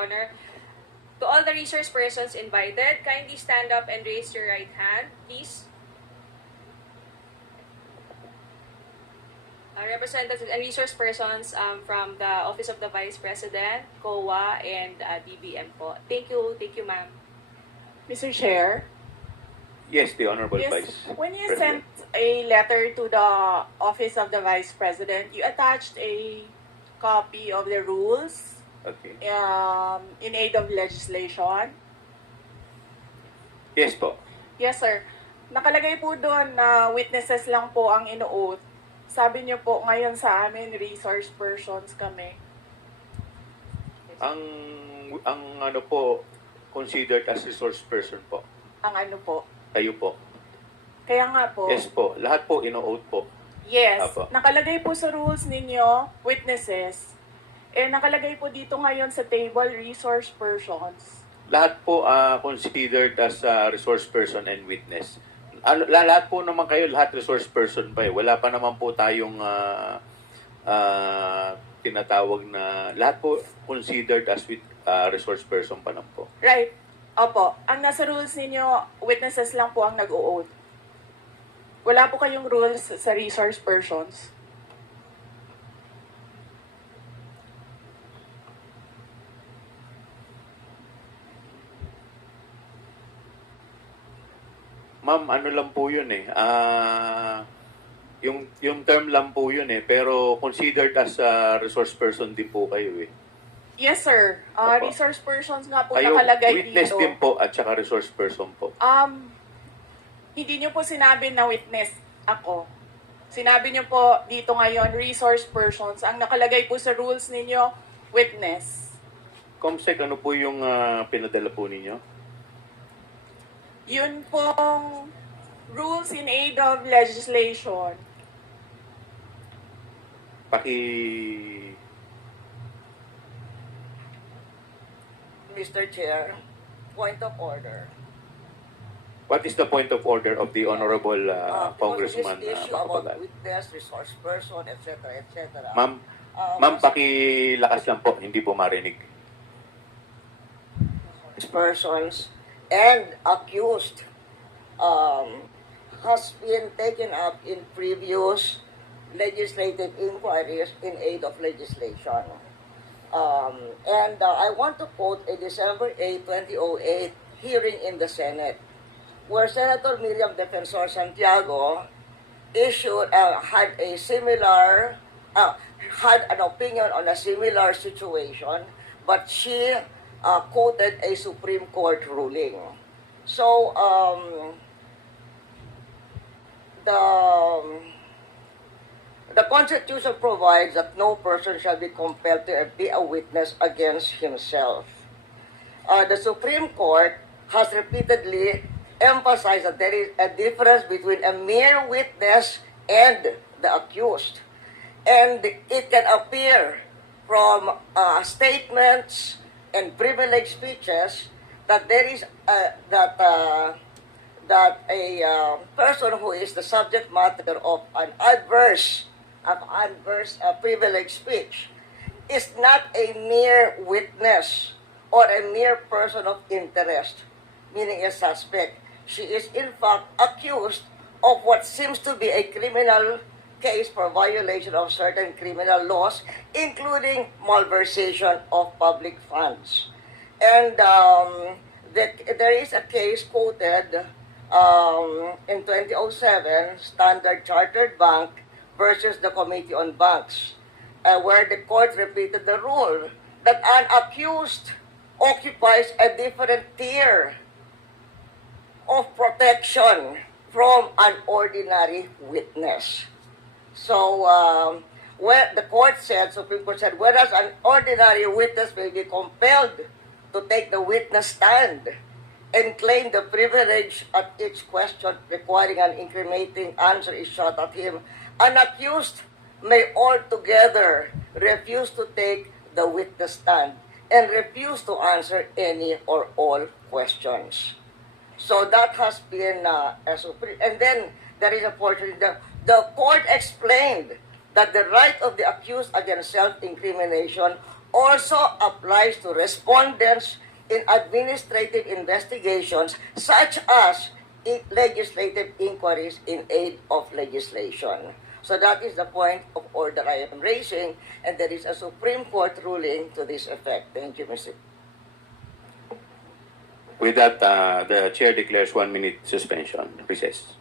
Honor. To all the resource persons invited, kindly stand up and raise your right hand, please. Representatives and resource persons from the Office of the Vice President, COA, and DBM po. Thank you, ma'am. Mr. Chair, Yes, the Honorable yes, Vice when you President. sent a letter to the Office of the Vice President, you attached a copy of the rules Okay. in aid of legislation. Yes po. Yes, sir. Nakalagay po doon na witnesses lang po ang ino-oath. Sabi niyo po ngayon sa amin, resource persons kami. Ang ano po, considered as resource person po. Ang ano po. Kayo po. Kaya nga po. Yes po. Lahat po ino-oath po. Yes. Apo. Nakalagay po sa rules ninyo, witnesses. Nakalagay po dito ngayon sa table, resource persons. Lahat po considered as resource person and witness. Lahat po naman kayo, lahat resource person pa eh. Wala pa naman po tayong tinatawag na, lahat po considered as resource person pa lang po. Right. Opo. Ang nasa rules ninyo, witnesses lang po ang nag-o-oath. Wala po kayong rules sa resource persons. Ma'am, ano lang po yun eh. Yung term lang po yun eh. Pero considered as resource person din po kayo eh. Yes, sir. Opo. Resource persons nga po Kayo nakalagay witness dito. din po at saka resource person po. Hindi niyo po sinabi na witness ako. Sinabi niyo po dito ngayon, resource persons. Ang nakalagay po sa rules ninyo, witness. Comsec, ano po yung pinadala po ninyo? Yun pong rules in aid of legislation. Mr. Chair, point of order. What is the point of order of the Honorable Congressman This issue about Macapagal? witness, resource person, etc., etc. Ma'am, pakilakas lang po, hindi po marinig. Persons and accused has been taken up in previous legislative inquiries in aid of legislation. I want to quote a December 8, 2008 hearing in the Senate where Senator Miriam Defensor Santiago had an opinion on a similar situation, but she quoted a Supreme Court ruling. So, the Constitution provides that no person shall be compelled to be a witness against himself. The Supreme Court has repeatedly emphasized that there is a difference between a mere witness and the accused. And it can appear from statements and privileged speeches that there is that a person who is the subject matter of an adverse privileged speech is not a mere witness or a mere person of interest, meaning a suspect. She is in fact accused of what seems to be a criminal case for violation of certain criminal laws, including malversation of public funds. And there is a case quoted in 2007, Standard Chartered Bank versus the Committee on Banks, where the court repeated the rule that an accused occupies a different tier of protection from an ordinary witness. So, where the Supreme Court said, whereas an ordinary witness may be compelled to take the witness stand and claim the privilege at each question requiring an incriminating answer is shot at him, an accused may altogether refuse to take the witness stand and refuse to answer any or all questions. So that has been and then there is a portion, the court explained that the right of the accused against self-incrimination also applies to respondents in administrative investigations such as legislative inquiries in aid of legislation. So that is the point of order I am raising, and there is a Supreme Court ruling to this effect. Thank you, Mr. With that, the chair declares 1 minute suspension. Recess.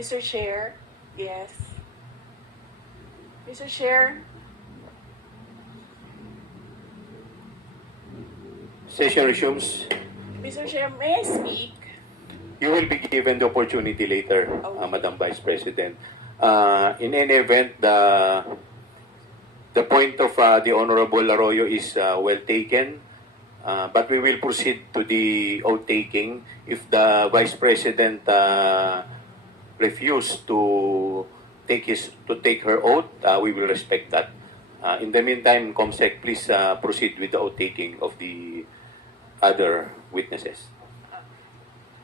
Mr. Chair, yes. Mr. Chair, Session resumes. Mr. Chair, may I speak? You will be given the opportunity later, Okay. Madam Vice President. In any event, the point of the Honorable Arroyo is well taken, but we will proceed to the oath taking. If the Vice President refuse to take her oath, we will respect that. In the meantime, Comsec, please proceed with the oath taking of the other witnesses.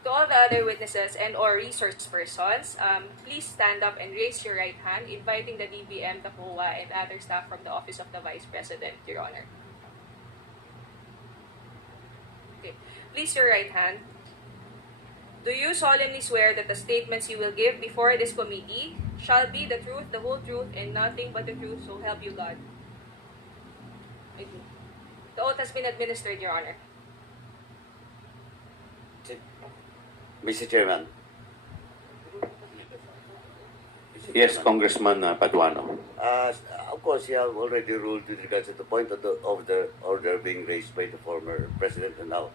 To all the other witnesses and or resource persons, please stand up and raise your right hand, inviting the DBM, the COA, and other staff from the Office of the Vice President, Your Honor. Okay. Please your right hand. Do you solemnly swear that the statements you will give before this committee shall be the truth, the whole truth, and nothing but the truth, so help you God? I do. The oath has been administered, Your Honor. Mr. Chairman. Yes, Congressman Paduano. Of course, you have already ruled with regards to the point of the order being raised by the former president and now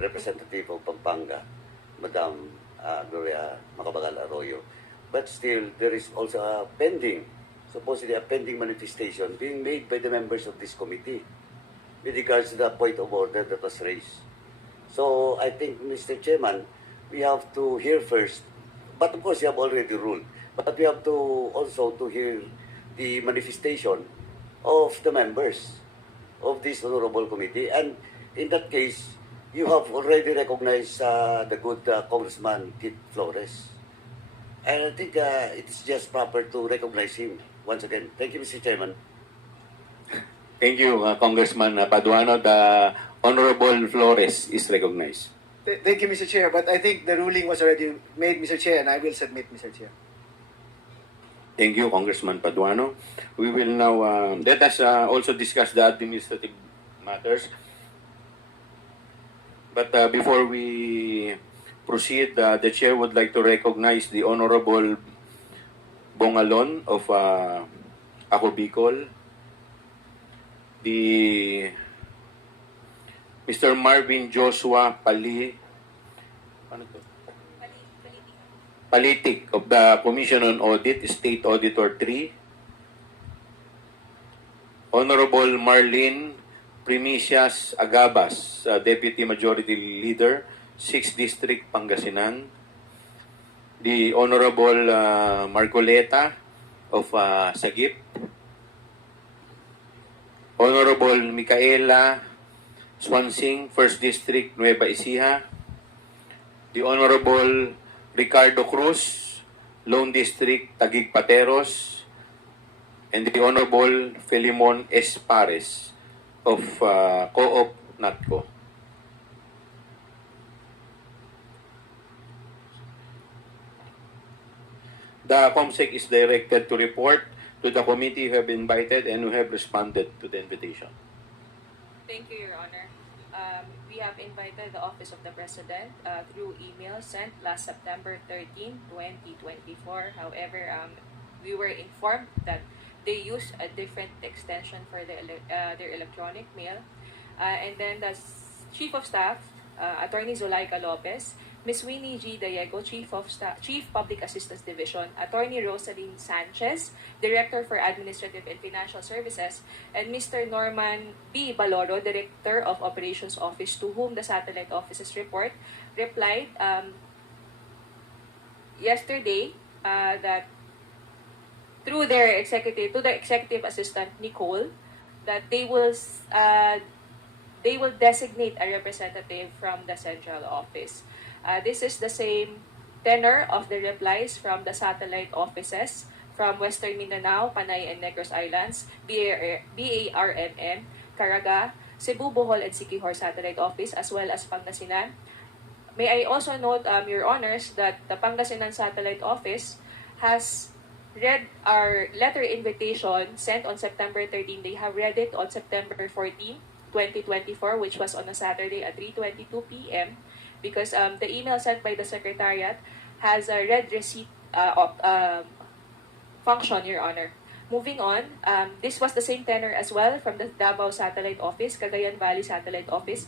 representative of Pampanga, Madam Gloria Macapagal Arroyo. But still, there is also a supposedly a pending manifestation being made by the members of this committee with regards to the point of order that was raised. So I think, Mr. Chairman, we have to hear first, but of course you have already ruled, but we have to also to hear the manifestation of the members of this honorable committee. And in that case, you have already recognized the good Congressman Kit Flores. And I think it's just proper to recognize him once again. Thank you, Mr. Chairman. Thank you, Congressman Paduano. The Honorable Flores is recognized. Thank you, Mr. Chair. But I think the ruling was already made, Mr. Chair, and I will submit, Mr. Chair. Thank you, Congressman Paduano. We will now, let us also discuss the administrative matters. But before we proceed, the Chair would like to recognize the Honorable Bongalon of Ako Bicol, the Mr. Marvin Joshua Palitik of the Commission on Audit, State Auditor 3, Honorable Marlene Primicias Agabas, Deputy Majority Leader, 6th District, Pangasinan, the Honorable Marcoleta of Sagip, Honorable Micaela Swansing, 1st District, Nueva Ecija, the Honorable Ricardo Cruz, Lone District, Taguig Pateros, and the Honorable Felimon S. Pares of Co-op Natco. The COMSEC is directed to report to the committee who have invited and who have responded to the invitation. Thank you, Your Honor. We have invited the Office of the President through email sent last September 13, 2024. However, we were informed that they used a different extension for their electronic mail. And then the Chief of Staff, Attorney Zulaika Lopez, Ms. Winnie G. Diego, Chief Public Assistance Division, Attorney Rosaline Sanchez, Director for Administrative and Financial Services, and Mr. Norman B. Baloro, Director of Operations Office, to whom the satellite office's report replied yesterday that through their executive assistant Nicole, that they will designate a representative from the central office. This is the same tenor of the replies from the satellite offices from Western Mindanao, Panay, and Negros Islands, BARMM, Caraga, Cebu, Bohol, and Siquijor Satellite Office, as well as Pangasinan. May I also note, Your Honors, that the Pangasinan Satellite Office has read our letter invitation sent on September 13. They have read it on September 14, 2024, which was on a Saturday at 3:22 p.m. because the email sent by the Secretariat has a read receipt function, Your Honor. Moving on, this was the same tenor as well from the Davao Satellite Office, Cagayan Valley Satellite Office,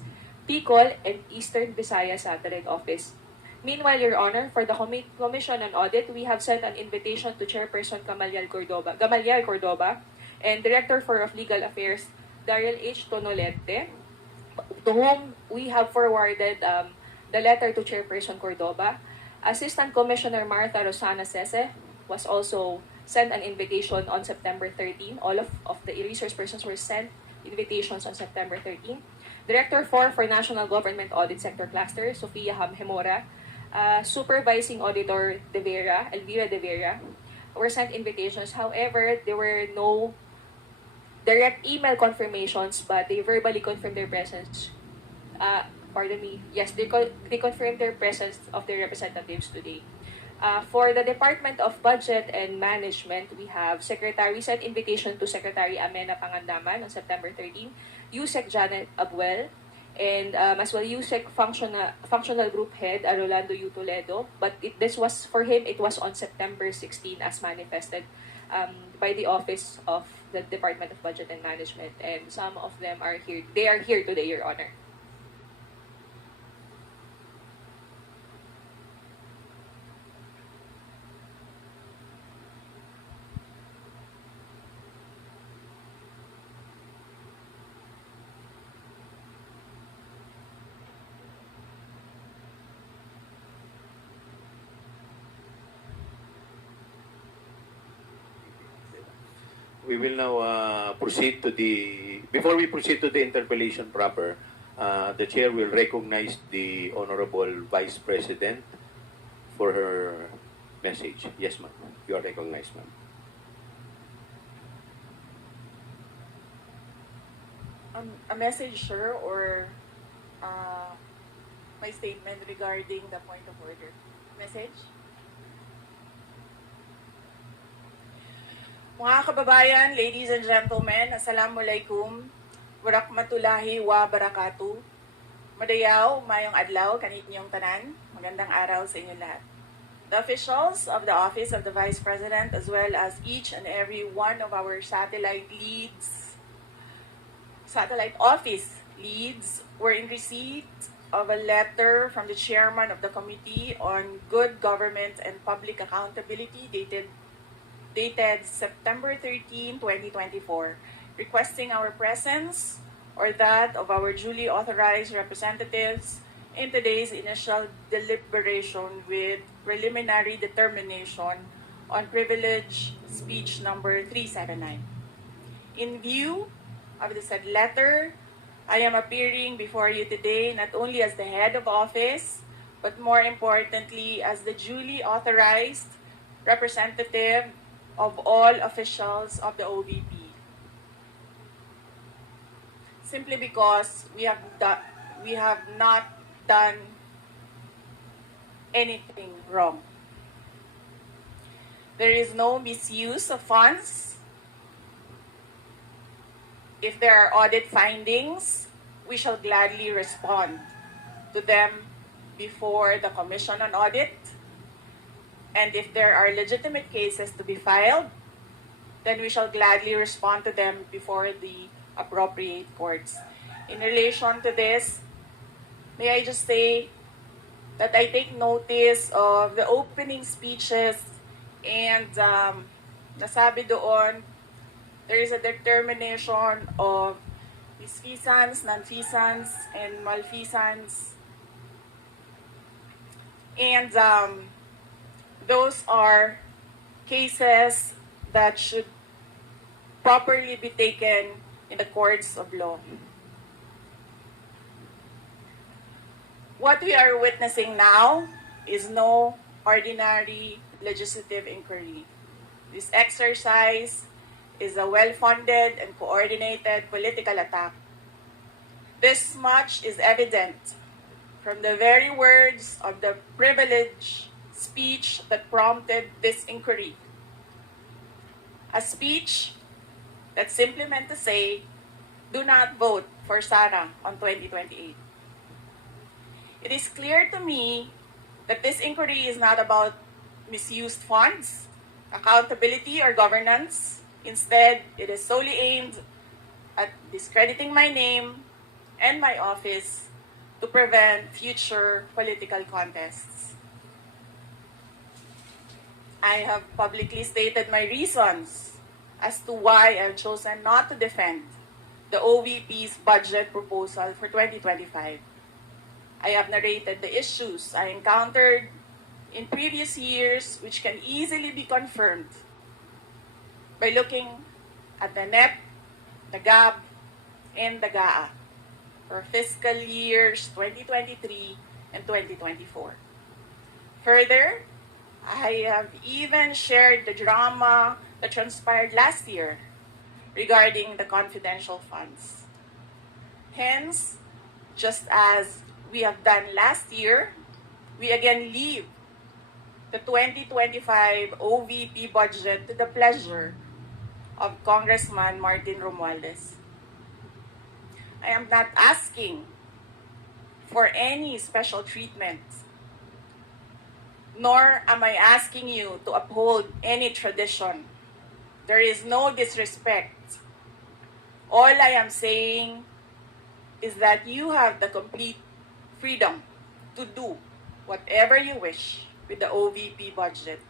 Bicol, and Eastern Visayas Satellite Office. Meanwhile, Your Honor, for the Commission on Audit, we have sent an invitation to Chairperson Gamaliel Cordoba and Director of Legal Affairs, Daryl H. Tonolete, to whom we have forwarded the letter to Chairperson Cordoba. Assistant Commissioner Martha Rosana Sese was also sent an invitation on September 13. All of the resource persons were sent invitations on September 13. Director for National Government Audit Sector Cluster, Sofia Hemora, Supervising Auditor Elvira De Vera, were sent invitations. However, there were no direct email confirmations, but they verbally confirmed their presence. They confirmed their presence of their representatives today. For the Department of Budget and Management, we sent invitation to Secretary Amena Pangandaman on September 13, USEC Janet Abuel, and as well USEC Functional Group Head Rolando U. Toledo. But this was, for him, it was on September 16 as manifested by the Office of the Department of Budget and Management. And some of them are here. They are here today, Your Honor. We will now proceed to the... Before we proceed to the interpellation proper, the Chair will recognize the Honorable Vice President for her message. Yes, ma'am. You are recognized, ma'am. A message, sir, or my statement regarding the point of order? Message? Mga kababayan, ladies and gentlemen, Assalamualaikum, Warakmatullahi wa Barakatuh. Madayaw, mayong adlaw, kaninyong tanan, magandang araw sa inyo lahat. The officials of the Office of the Vice President, as well as each and every one of our satellite office leads, were in receipt of a letter from the Chairman of the Committee on Good Government and Public Accountability dated September 13, 2024, requesting our presence or that of our duly authorized representatives in today's initial deliberation with preliminary determination on privilege speech number 379. In view of the said letter, I am appearing before you today not only as the head of office, but more importantly as the duly authorized representative of all officials of the OVP. Simply because we have not done anything wrong. there is no misuse of funds. If there are audit findings, we shall gladly respond to them before the Commission on Audit. And if there are legitimate cases to be filed, then we shall gladly respond to them before the appropriate courts. In relation to this, may I just say that I take notice of the opening speeches and nasabi doon, there is a determination of misfeasance, nonfeasance, and malfeasance. And those are cases that should properly be taken in the courts of law. What we are witnessing now is no ordinary legislative inquiry. This exercise is a well-funded and coordinated political attack. This much is evident from the very words of the privileged speech that prompted this inquiry. A speech that simply meant to say, do not vote for Sara on 2028. It is clear to me that this inquiry is not about misused funds, accountability, or governance. Instead, it is solely aimed at discrediting my name and my office to prevent future political contests. I have publicly stated my reasons as to why I've chosen not to defend the OVP's budget proposal for 2025. I have narrated the issues I encountered in previous years, which can easily be confirmed by looking at the NEP, the GAB, and the GAA for fiscal years 2023 and 2024. Further, I have even shared the drama that transpired last year regarding the confidential funds. Hence, just as we have done last year, we again leave the 2025 OVP budget to the pleasure of Congressman Martin Romualdez. I am not asking for any special treatment, nor am I asking you to uphold any tradition. There is no disrespect. All I am saying is that you have the complete freedom to do whatever you wish with the OVP budget.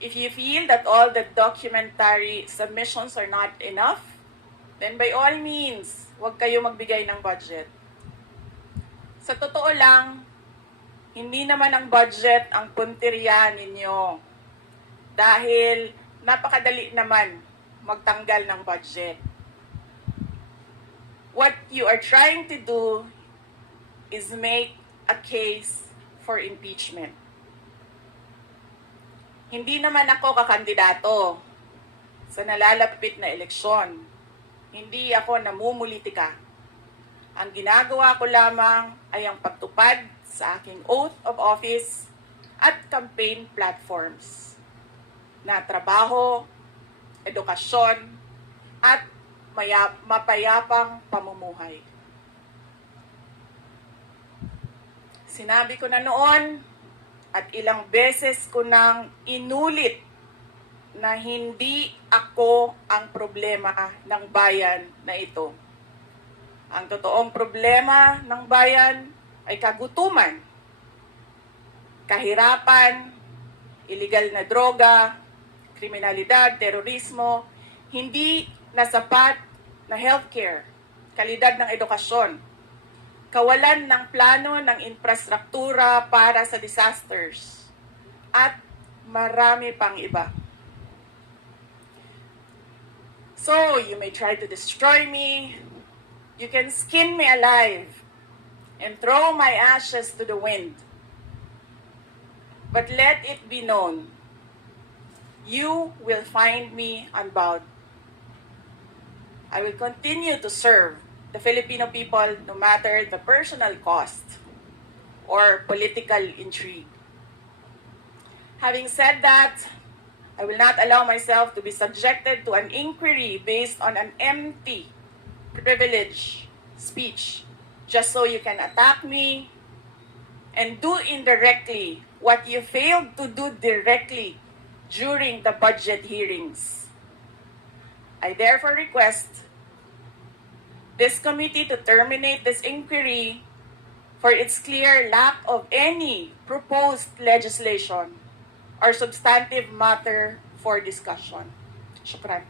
If you feel that all the documentary submissions are not enough, then by all means, huwag kayo magbigay ng budget. Sa totoo lang, hindi naman ang budget ang punteriya ninyo. Dahil napakadali naman magtanggal ng budget. What you are trying to do is make a case for impeachment. Hindi naman ako kakandidato sa nalalapit na eleksyon. Hindi ako namumulitika. Ang ginagawa ko lamang ay ang pagtupad sa aking oath of office at campaign platforms na trabaho, edukasyon, at mapayapang pamumuhay. Sinabi ko na noon at ilang beses ko nang inulit na hindi ako ang problema ng bayan na ito. Ang totoong problema ng bayan ay kagutuman, kahirapan, illegal na droga, kriminalidad, terorismo, hindi na sapat na healthcare, kalidad ng edukasyon, kawalan ng plano ng infrastruktura para sa disasters, at marami pang iba. So, you may try to destroy me, you can skin me alive, and throw my ashes to the wind. But let it be known, you will find me unbowed. I will continue to serve the Filipino people no matter the personal cost or political intrigue. Having said that, I will not allow myself to be subjected to an inquiry based on an empty privilege speech just so you can attack me and do indirectly what you failed to do directly during the budget hearings. I therefore request this committee to terminate this inquiry for its clear lack of any proposed legislation or substantive matter for discussion. Shukran.